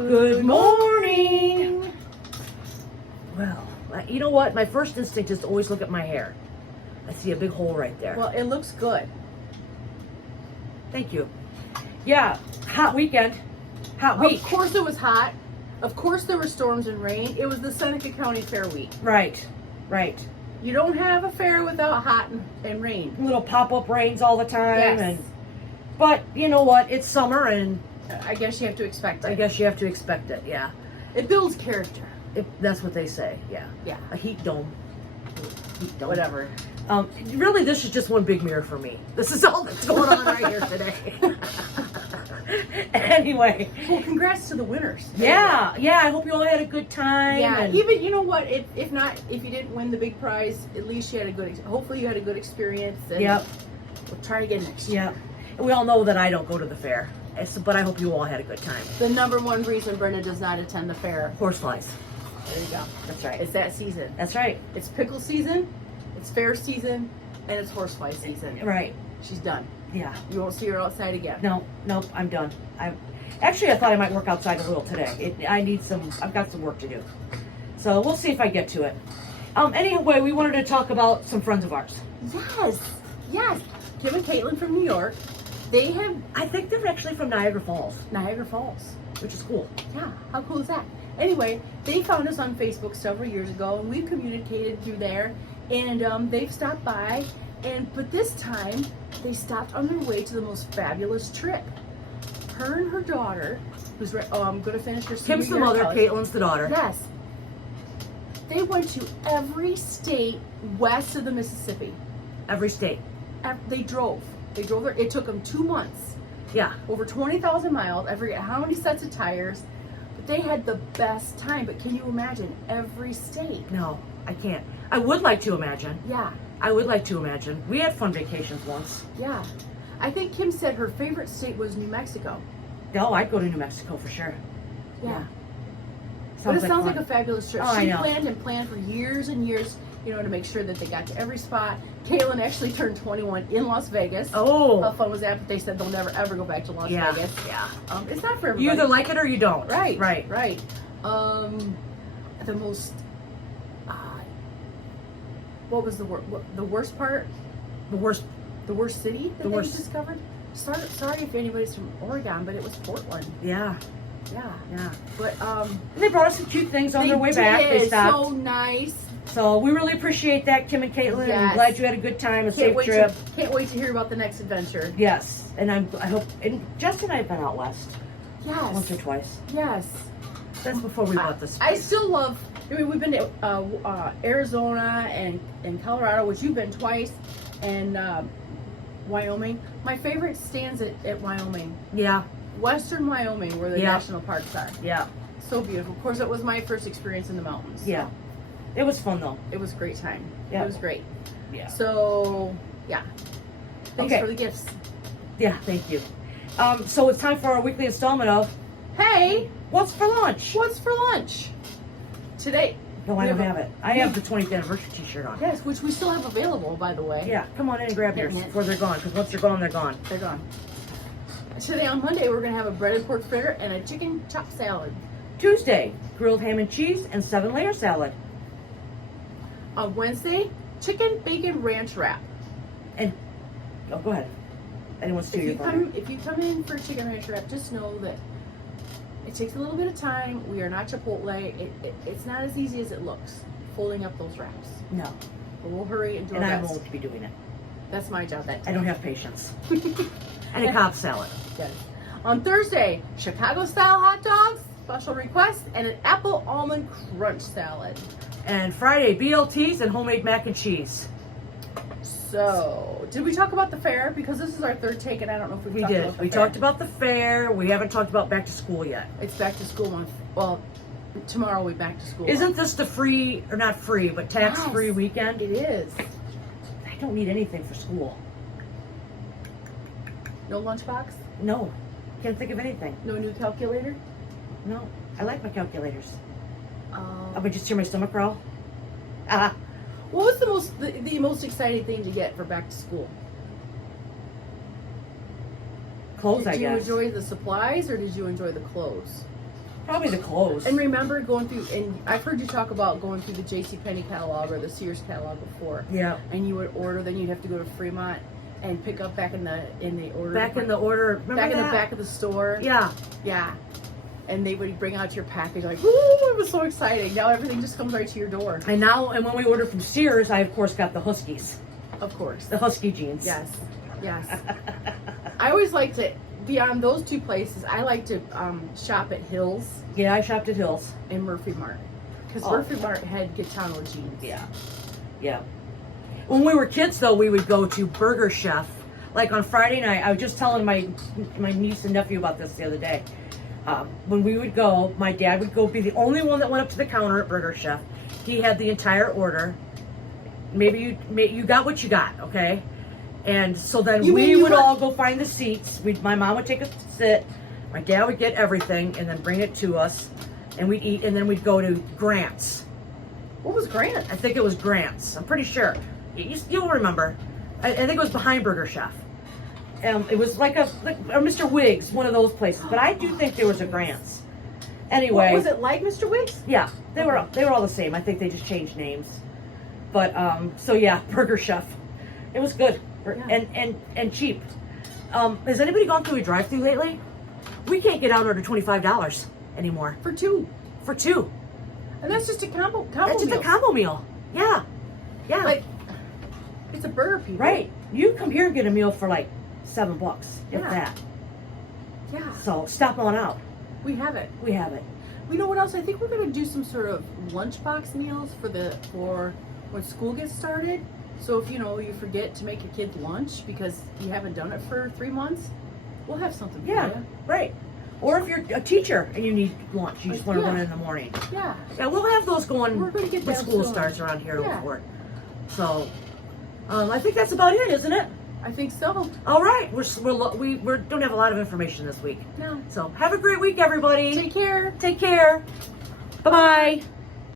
Good morning. Well, you know what? My first instinct is to always look at my hair. I see a big hole right there. Well, it looks good. Thank you. Yeah, hot weekend. Hot week. Of course it was hot. Of course there were storms and rain. It was the Seneca County Fair week. Right. You don't have a fair without hot and rain. Little pop-up rains all the time. Yes. But you know what? It's summer, and I guess you have to expect it. I guess you have to expect it. Yeah. It builds character. That's what they say. Yeah. Yeah. A heat dome. Whatever. Really, this is just one big mirror for me. This is all that's going on right here today. Anyway. Well, congrats to the winners. Yeah. I hope you all had a good time. Yeah. and- Even, you know what? If you didn't win the big prize, at least you had hopefully you had a good experience. And Yep. We'll try again next year. Yeah. And we all know that I don't go to the fair, but I hope you all had a good time. The number one reason Brenda does not attend the fair. Horseflies. There you go. That's right. It's that season. That's right. It's pickle season, it's fair season, and it's horsefly season. Right. She's done. Yeah. You won't see her outside again. Nope, I'm done. I thought I might work outside a little today. I've got some work to do. So we'll see if I get to it. Anyway, we wanted to talk about some friends of ours. Yes. Kim and Caitlin from New York. I think they're actually from Niagara Falls, Niagara Falls. which is cool. Yeah, how cool is that? Anyway, they found us on Facebook several years ago, and we've communicated through there. And they've stopped by, but this time they stopped on their way to the most fabulous trip. Her and her daughter, who's going to finish her senior Kim's the year of mother, college. Caitlin's the daughter. Yes. They went to every state west of the Mississippi. Every state. They drove. They drove there. It took them 2 months. Yeah. Over 20,000 miles. I forget how many sets of tires. But they had the best time. But can you imagine every state? No, I can't. I would like to imagine. Yeah. I would like to imagine. We had fun vacations once. Yeah. I think Kim said her favorite state was New Mexico. No, I'd go to New Mexico for sure. Yeah. Sounds But it sounds fun. like a fabulous trip. Oh, I She know. planned for years and years, to make sure that they got to every spot. Caitlin actually turned 21 in Las Vegas. Oh. How fun was that? But they said they'll never ever go back to Las Yeah. Vegas. Yeah. It's not for everybody. You either like it or you don't. Right. Right. The most. What was the worst part? The worst. The worst city that The they worst. discovered? Sorry if anybody's from Oregon, but it was Portland. Yeah. Yeah. But They brought us some cute things on their way back. They did. stopped. So nice. So we really appreciate that, Kim and Caitlin. Yes. I'm glad you had a good time, a safe trip. Can't wait to hear about the next adventure. Yes, and I hope. And Justin and I have been out west once or Yes. twice. Yes. That's before we bought this. I still love. We've been to Arizona and Colorado, which you've been twice, and Wyoming. My favorite stands at Wyoming, Yeah. Western Wyoming, where the Yeah. national parks are. Yeah. So beautiful. Of course, it was my first experience in the mountains. Yeah. It was fun though. It was a great time. Yeah. It was great. Yeah. So, yeah. Thanks Okay. for the gifts. Yeah. Thank you. So it's time for our weekly installment of Hey, What's for Lunch. what's for lunch? Today. No, I we don't a- have it. I have the 20th anniversary T-shirt on. Yes, which we still have available, by the way. Yeah. Come on in and grab yours Hint. before they're gone. Because once they're gone, they're gone. They're gone. Today on Monday, we're going to have a breaded pork fritter and a chicken chop salad. Tuesday, grilled ham and cheese and 7-layer salad. On Wednesday, chicken bacon ranch wrap. And go ahead. Anyone steal your thunder? If you come in for chicken ranch wrap, just know that it takes a little bit of time. We are not Chipotle. It's not as easy as it looks, folding up those wraps. No. But we'll hurry and do And our I best. won't be doing it. That's my job that I don't have patience. And a Cobb salad. Yes. On Thursday, Chicago-style hot dogs, special request, and an apple almond crunch salad. And Friday, BLTs and homemade mac and cheese. So, did we talk about the fair? Because this is our third take, and I don't know if we've We talked did. about the We fair. talked about the fair. We haven't talked about back to school yet. It's back to school month. Well, tomorrow we'll be back to school. Isn't this the free, or not free, but tax-free Yes. weekend? It is. I don't need anything for school. No lunchbox? No. Can't think of anything. No new calculator? No. I like my calculators. Um, I would just hear my stomach growl. Ah. What was the most exciting thing to get for back to school? Clothes, I Did you guess. enjoy the supplies or did you enjoy the clothes? Probably the clothes. And remember going through, and I've heard you talk about going through the JCPenney catalog or the Sears catalog before. Yeah. And you would order, then you'd have to go to Fremont and pick up back in the order. Back in the order. Remember back in the that? back of the store. Yeah. Yeah. And they would bring out your package like, woo, it was so exciting. Now everything just comes right to your door. And when we order from Sears, I of course got the Huskies. Of course. The Husky jeans. Yes. Yes. I always like to, beyond those two places, I like to shop at Hills Yeah, I shopped at Hills. and Murphy Mart. Because Oh. Murphy Mart had Gitano jeans. Yeah. Yeah. When we were kids, though, we would go to Burger Chef. Like on Friday night, I was just telling my niece and nephew about this the other day. When we would go, my dad would go be the only one that went up to the counter at Burger Chef. He had the entire order. Maybe you got what you got, okay? And so then we would all go find the seats. My mom would take us to sit. My dad would get everything and then bring it to us, and we'd eat. And then we'd go to Grant's. What was Grant? I think it was Grant's. I'm pretty sure. You'll remember. I think it was behind Burger Chef. It was like a Mr. Wiggs, one of those places. But I do think there was a Grant's. Anyway, Was it like Mr. Wiggs? yeah, they were all the same. I think they just changed names. But so yeah, Burger Chef. It was good and cheap. Has anybody gone through a drive-thru lately? We can't get out under $25 anymore For two. for two. And that's just a combo That's just meal. a combo meal. Yeah, yeah. Like, it's a burger, people. Right. You come here and get a meal for like $7, if Yeah. that. Yeah. So stop on out. We have it. We have it. You know what else? I think we're gonna do some sort of lunchbox meals for when school gets started. So if you forget to make your kids lunch because you haven't done it for 3 months, we'll have something for Yeah, you. right. Or if you're a teacher and you need lunch, you just want to run in the morning. Yeah. Yeah, we'll have those going We're gonna get when that school soon. starts around here in Yeah. Fort. So, I think that's about it, isn't it? I think so. All right, we don't have a lot of information this week. No. So have a great week, everybody. Take care. Take care. Bye bye.